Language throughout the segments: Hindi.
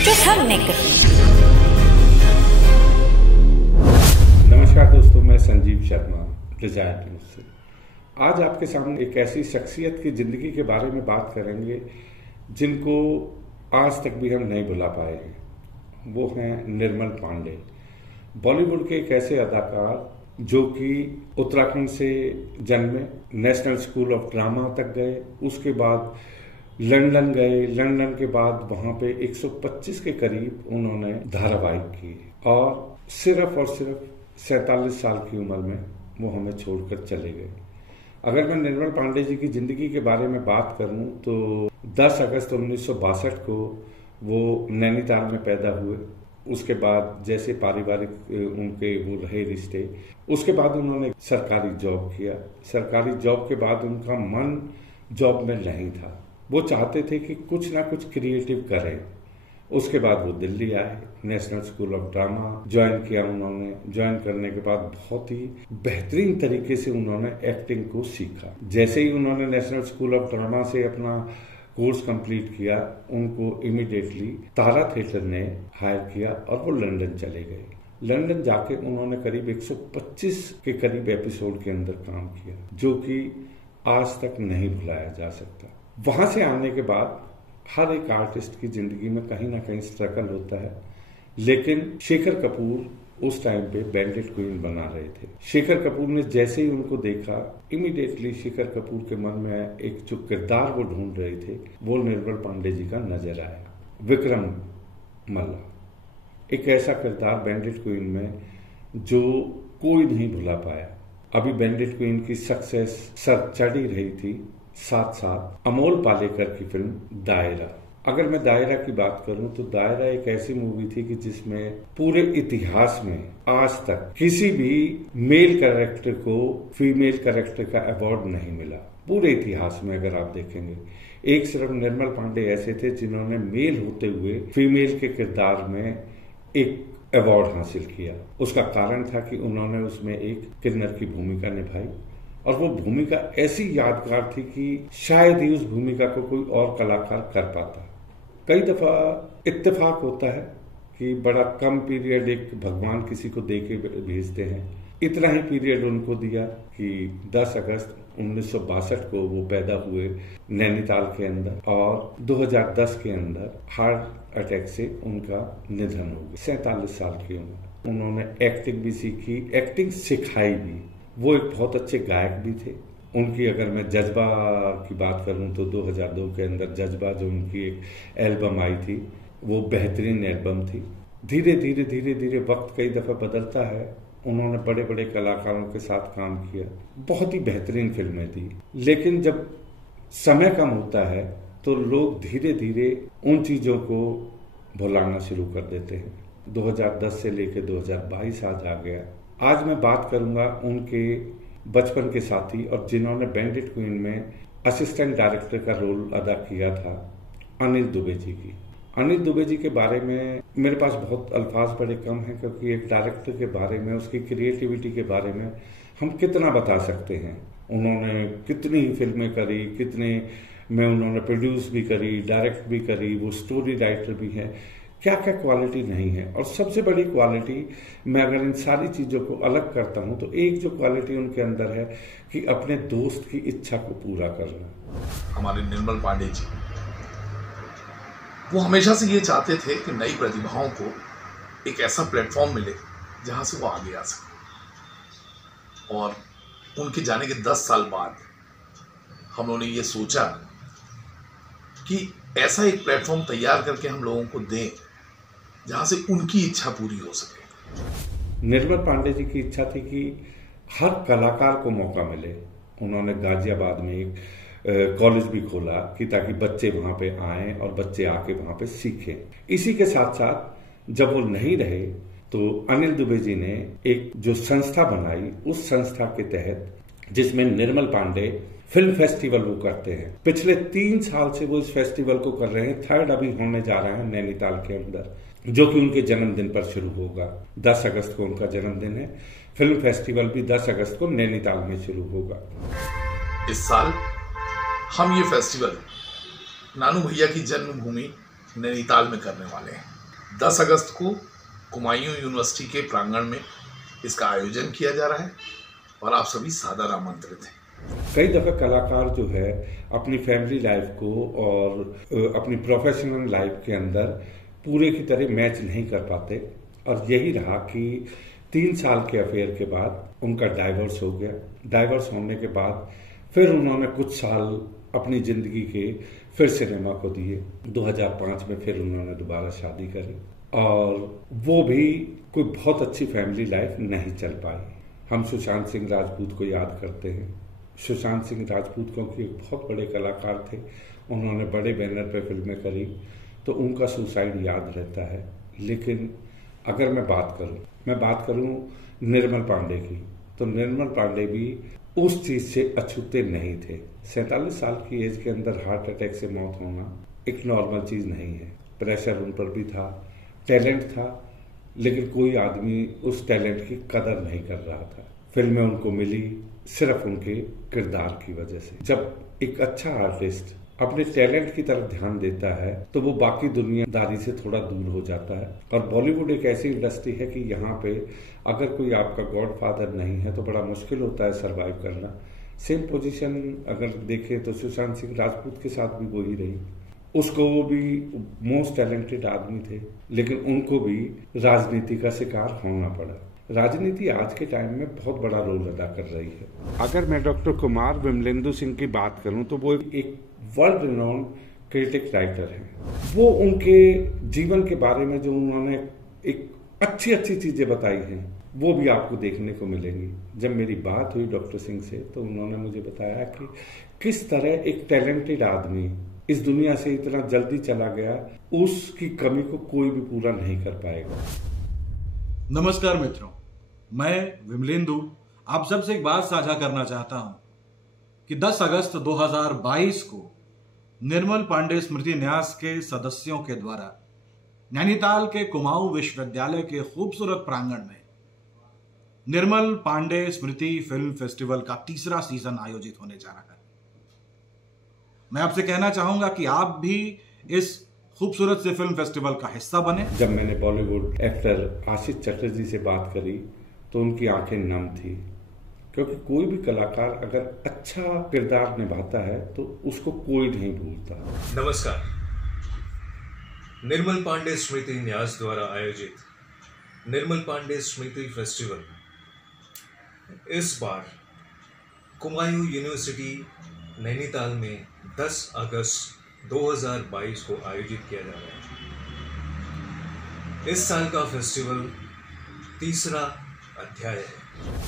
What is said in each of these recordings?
जो हमने कही। नमस्कार दोस्तों, मैं संजीव शर्मा रिजार्ट न्यूज से। आज आपके सामने एक ऐसी शख्सियत की जिंदगी के बारे में बात करेंगे जिनको आज तक भी हम नहीं भुला पाए हैं। वो हैं निर्मल पांडे, बॉलीवुड के एक ऐसे अदाकार जो कि उत्तराखंड से जन्मे, नेशनल स्कूल ऑफ ड्रामा तक गए, उसके बाद लंदन गए। लंदन के बाद वहां पे 125 के करीब उन्होंने धारावाहिक किए और सिर्फ 47 साल की उम्र में वो हमें छोड़कर चले गए। अगर मैं निर्मल पांडे जी की जिंदगी के बारे में बात करूं तो 10 अगस्त 1962 को वो नैनीताल में पैदा हुए। उसके बाद जैसे पारिवारिक उनके वो रहे रिश्ते, उसके बाद उन्होंने सरकारी जॉब किया। सरकारी जॉब के बाद उनका मन जॉब में नहीं था, वो चाहते थे कि कुछ ना कुछ क्रिएटिव करें। उसके बाद वो दिल्ली आए, national school of drama join किया उन्होंने। ज्वाइन करने के बाद बहुत ही बेहतरीन तरीके से उन्होंने एक्टिंग को सीखा। जैसे ही उन्होंने नेशनल स्कूल ऑफ ड्रामा से अपना कोर्स कंप्लीट किया, उनको इमीडिएटली तारा थिएटर ने हायर किया और वो लंदन चले गए। लंदन जाके उन्होंने करीब 125 के करीब एपिसोड के अंदर काम किया, जो कि आज तक नहीं भुलाया जा सकता। वहां से आने के बाद हर एक आर्टिस्ट की जिंदगी में कहीं ना कहीं स्ट्रगल होता है, लेकिन शेखर कपूर उस टाइम पे बैंडिट क्वीन बना रहे थे। शेखर कपूर ने जैसे ही उनको देखा, इमीडिएटली शेखर कपूर के मन में एक जो किरदार वो ढूंढ रहे थे वो निर्मल पांडे जी का नजर आया। विक्रम मल्ला, एक ऐसा किरदार बैंडिट क्वीन में जो कोई नहीं भुला पाया। अभी बैंडिट क्वीन की सक्सेस सर चढ़ी रही थी, साथ साथ अमोल पालेकर की फिल्म दायरा। अगर मैं दायरा की बात करूं तो दायरा एक ऐसी मूवी थी कि जिसमें पूरे इतिहास में आज तक किसी भी मेल कैरेक्टर को फीमेल कैरेक्टर का अवार्ड नहीं मिला। पूरे इतिहास में अगर आप देखेंगे, एक सिर्फ निर्मल पांडे ऐसे थे जिन्होंने मेल होते हुए फीमेल के किरदार में एक अवार्ड हासिल किया। उसका कारण था कि उन्होंने उसमें एक किन्नर की भूमिका निभाई और वो भूमिका ऐसी यादगार थी कि शायद ही उस भूमिका को कोई और कलाकार कर पाता। कई दफा इत्तेफाक होता है कि बड़ा कम पीरियड एक भगवान किसी को दे के भेजते हैं। इतना ही पीरियड उनको दिया कि 10 अगस्त 1962 को वो पैदा हुए नैनीताल के अंदर और 2010 के अंदर हार्ट अटैक से उनका निधन हो गया। 47 साल की उम्र। उन्होंने एक्टिंग भी सीखी, एक्टिंग सिखाई भी। वो एक बहुत अच्छे गायक भी थे। उनकी अगर मैं जज्बा की बात करूं तो 2002 के अंदर जज्बा जो उनकी एक एल्बम आई थी, वो बेहतरीन एल्बम थी। धीरे धीरे वक्त कई दफा बदलता है। उन्होंने बड़े बड़े कलाकारों के साथ काम किया, बहुत ही बेहतरीन फिल्में थी। लेकिन जब समय कम होता है तो लोग धीरे धीरे उन चीजों को भुलाना शुरू कर देते हैं। 2010 से लेकर 2022 आज आ गया। आज मैं बात करूंगा उनके बचपन के साथी और जिन्होंने बैंडिट क्वीन में असिस्टेंट डायरेक्टर का रोल अदा किया था, अनिल दुबे जी की। अनिल दुबे जी के बारे में मेरे पास बहुत अल्फाज बड़े कम हैं, क्योंकि एक डायरेक्टर के बारे में, उसकी क्रिएटिविटी के बारे में हम कितना बता सकते हैं। उन्होंने कितनी फिल्में करी, कितने में उन्होंने प्रोड्यूस भी करी, डायरेक्ट भी करी, वो स्टोरी राइटर भी है। क्या क्या क्वालिटी नहीं है। और सबसे बड़ी क्वालिटी, मैं अगर इन सारी चीजों को अलग करता हूं तो एक जो क्वालिटी उनके अंदर है कि अपने दोस्त की इच्छा को पूरा करना। हमारे निर्मल पांडे जी, वो हमेशा से ये चाहते थे कि नई प्रतिभाओं को एक ऐसा प्लेटफॉर्म मिले जहां से वो आगे आ सके। और उनके जाने के 10 साल बाद हम लोगों ने ये सोचा कि ऐसा एक प्लेटफॉर्म तैयार करके हम लोगों को दें जहां से उनकी इच्छा पूरी हो सके। निर्मल पांडे जी की इच्छा थी कि हर कलाकार को मौका मिले। उन्होंने गाजियाबाद में एक कॉलेज भी खोला कि ताकि बच्चे वहां पे आएं और बच्चे आके वहां पे सीखें। इसी के साथ साथ जब वो नहीं रहे तो अनिल दुबे जी ने एक जो संस्था बनाई, उस संस्था के तहत, जिसमें निर्मल पांडे फिल्म फेस्टिवल वो करते हैं। पिछले 3 साल से वो इस फेस्टिवल को कर रहे हैं। 3rd अभी होने जा रहा है नैनीताल के अंदर, जो कि उनके जन्मदिन पर शुरू होगा। 10 अगस्त को उनका जन्मदिन है। फिल्म फेस्टिवल भी 10 अगस्त को नैनीताल में शुरू होगा। इस साल हम ये फेस्टिवल नानू भैया की जन्मभूमि नैनीताल में करने वाले हैं। 10 अगस्त को कुमायूं यूनिवर्सिटी के प्रांगण में इसका आयोजन किया जा रहा है और आप सभी सादर आमंत्रित हैं। कई दफा कलाकार जो है अपनी फैमिली लाइफ को और अपनी प्रोफेशनल लाइफ के अंदर पूरे की तरह मैच नहीं कर पाते, और यही रहा कि 3 साल के अफेयर के बाद उनका डाइवोर्स हो गया। डाइवोर्स होने के बाद फिर उन्होंने कुछ साल अपनी जिंदगी के फिर सिनेमा को दिए। 2005 में फिर उन्होंने दोबारा शादी करी और वो भी कोई बहुत अच्छी फैमिली लाइफ नहीं चल पाई। हम सुशांत सिंह राजपूत को याद करते हैं। सुशांत सिंह राजपूत क्योंकि एक बहुत बड़े कलाकार थे, उन्होंने बड़े बैनर पे फिल्में करी, तो उनका सुसाइड याद रहता है। लेकिन अगर मैं बात करूं निर्मल पांडे की, तो निर्मल पांडे भी उस चीज से अछूते नहीं थे। 47 साल की एज के अंदर हार्ट अटैक से मौत होना एक नॉर्मल चीज नहीं है। प्रेशर उन पर भी था, टैलेंट था, लेकिन कोई आदमी उस टैलेंट की कदर नहीं कर रहा था। फिल्में उनको मिली सिर्फ उनके किरदार की वजह से। जब एक अच्छा आर्टिस्ट अपने टैलेंट की तरफ ध्यान देता है तो वो बाकी दुनियादारी से थोड़ा दूर हो जाता है। और बॉलीवुड एक ऐसी इंडस्ट्री है कि यहाँ पे अगर कोई आपका गॉडफादर नहीं है तो बड़ा मुश्किल होता है सरवाइव करना। सेम पोजीशन अगर देखें तो सुशांत सिंह राजपूत के साथ भी वही रही। उसको वो भी मोस्ट टैलेंटेड आदमी थे, लेकिन उनको भी राजनीति का शिकार होना पड़ा। राजनीति आज के टाइम में बहुत बड़ा रोल अदा कर रही है। अगर मैं डॉक्टर कुमार विमलेंदु सिंह की बात करूं तो वो एक वर्ल्ड रिनोन्ड क्रिटिक राइटर हैं। वो उनके जीवन के बारे में जो उन्होंने एक अच्छी चीजें बताई हैं वो भी आपको देखने को मिलेंगी। जब मेरी बात हुई डॉक्टर सिंह से तो उन्होंने मुझे बताया कि किस तरह एक टैलेंटेड आदमी इस दुनिया से इतना जल्दी चला गया, उसकी कमी को कोई भी पूरा नहीं कर पाएगा। नमस्कार मित्रों, मैं विमलेंदु आप सबसे एक बात साझा करना चाहता हूं कि 10 अगस्त 2022 को निर्मल पांडे स्मृति न्यास के सदस्यों के द्वारा नैनीताल के कुमाऊं विश्वविद्यालय के खूबसूरत प्रांगण में निर्मल पांडे स्मृति फिल्म फेस्टिवल का 3रा सीजन आयोजित होने जा रहा है। मैं आपसे कहना चाहूंगा कि आप भी इस खूबसूरत से फिल्म फेस्टिवल का हिस्सा बने। जब मैंने बॉलीवुड एक्टर आशीष चटर्जी से बात करी तो उनकी आंखें नम थी, क्योंकि कोई भी कलाकार अगर अच्छा किरदार निभाता है तो उसको कोई नहीं भूलता। नमस्कार। निर्मल पांडे स्मृति न्यास द्वारा आयोजित निर्मल पांडे स्मृति फेस्टिवल इस बार कुमायूं यूनिवर्सिटी नैनीताल में 10 अगस्त 2022 को आयोजित किया जा रहा है। इस साल का फेस्टिवल 3रा अध्याय है।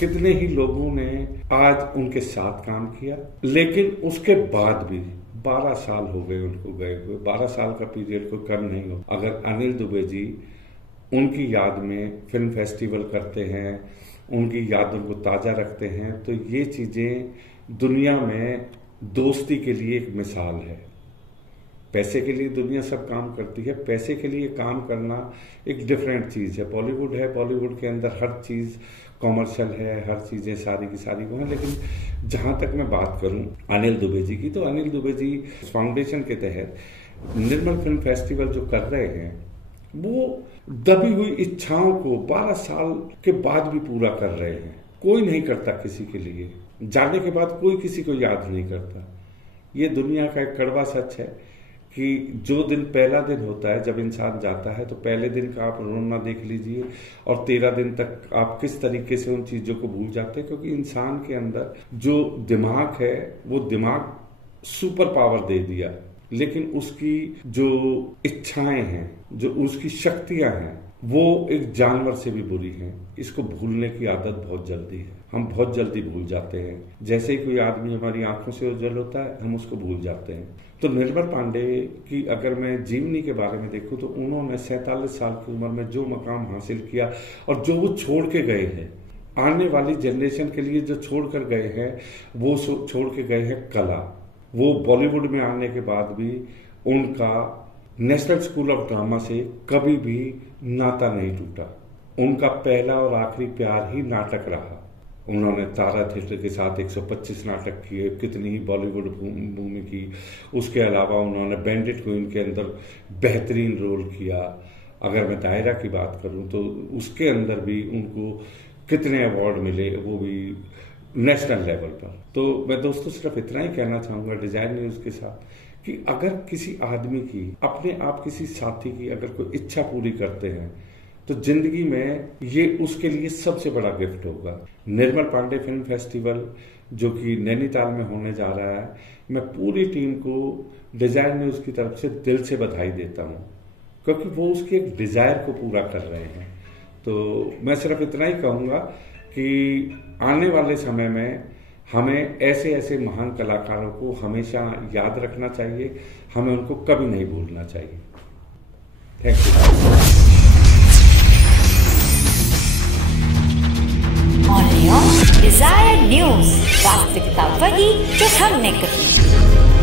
कितने ही लोगों ने आज उनके साथ काम किया, लेकिन उसके बाद भी 12 साल हो गए उनको गए हुए। 12 साल का पीरियड कोई कम नहीं हो। अगर अनिल दुबे जी उनकी याद में फिल्म फेस्टिवल करते हैं, उनकी यादों को ताजा रखते हैं, तो ये चीजें दुनिया में दोस्ती के लिए एक मिसाल है। पैसे के लिए दुनिया सब काम करती है, पैसे के लिए काम करना एक डिफरेंट चीज है। बॉलीवुड है, बॉलीवुड के अंदर हर चीज कॉमर्शियल है, हर चीजें सारी की सारी वो है। लेकिन जहां तक मैं बात करूं अनिल दुबे जी की, तो अनिल दुबे जी फाउंडेशन के तहत निर्मल फिल्म फेस्टिवल जो कर रहे हैं वो दबी हुई इच्छाओं को 12 साल के बाद भी पूरा कर रहे हैं। कोई नहीं करता किसी के लिए, जाने के बाद कोई किसी को याद नहीं करता। ये दुनिया का एक कड़वा सच है कि जो दिन पहला दिन होता है जब इंसान जाता है, तो पहले दिन का आप रोना देख लीजिए और 13 दिन तक आप किस तरीके से उन चीजों को भूल जाते हैं। क्योंकि इंसान के अंदर जो दिमाग है वो दिमाग सुपर पावर दे दिया, लेकिन उसकी जो इच्छाएं हैं, जो उसकी शक्तियां हैं, वो एक जानवर से भी बुरी हैं। इसको भूलने की आदत बहुत जल्दी है, हम बहुत जल्दी भूल जाते हैं। जैसे ही कोई आदमी हमारी आंखों से ओझल होता है हम उसको भूल जाते हैं। तो निर्मल पांडे की अगर मैं जीवनी के बारे में देखूं तो उन्होंने 47 साल की उम्र में जो मकाम हासिल किया और जो वो छोड़ के गए हैं आने वाली जनरेशन के लिए, जो छोड़ कर गए हैं वो छोड़ के गए हैं कला। वो बॉलीवुड में आने के बाद भी उनका नेशनल स्कूल ऑफ ड्रामा से कभी भी नाता नहीं टूटा। उनका पहला और आखिरी प्यार ही नाटक रहा। उन्होंने तारा थिएटर के साथ 125 नाटक किए, कितनी ही बॉलीवुड भूमि की। उसके अलावा उन्होंने बैंडिट क्वीन के अंदर बेहतरीन रोल किया अगर मैं दायरा की बात करूं तो उसके अंदर भी उनको कितने अवार्ड मिले, वो भी नेशनल लेवल पर। तो मैं दोस्तों सिर्फ इतना ही कहना चाहूंगा डिजाइन न्यूज के साथ कि अगर किसी आदमी की, अपने आप किसी साथी की अगर कोई इच्छा पूरी करते हैं तो जिंदगी में ये उसके लिए सबसे बड़ा गिफ्ट होगा। निर्मल पांडे फिल्म फेस्टिवल जो कि नैनीताल में होने जा रहा है, मैं पूरी टीम को डिजाइन न्यूज की तरफ से दिल से बधाई देता हूं, क्योंकि वो उसके एक डिजायर को पूरा कर रहे हैं। तो मैं सिर्फ इतना ही कहूंगा कि आने वाले समय में हमें ऐसे ऐसे महान कलाकारों को हमेशा याद रखना चाहिए, हमें उनको कभी नहीं भूलना चाहिए। Thank you. Only on Desire News, वास्तविकता वही जो हमने कही।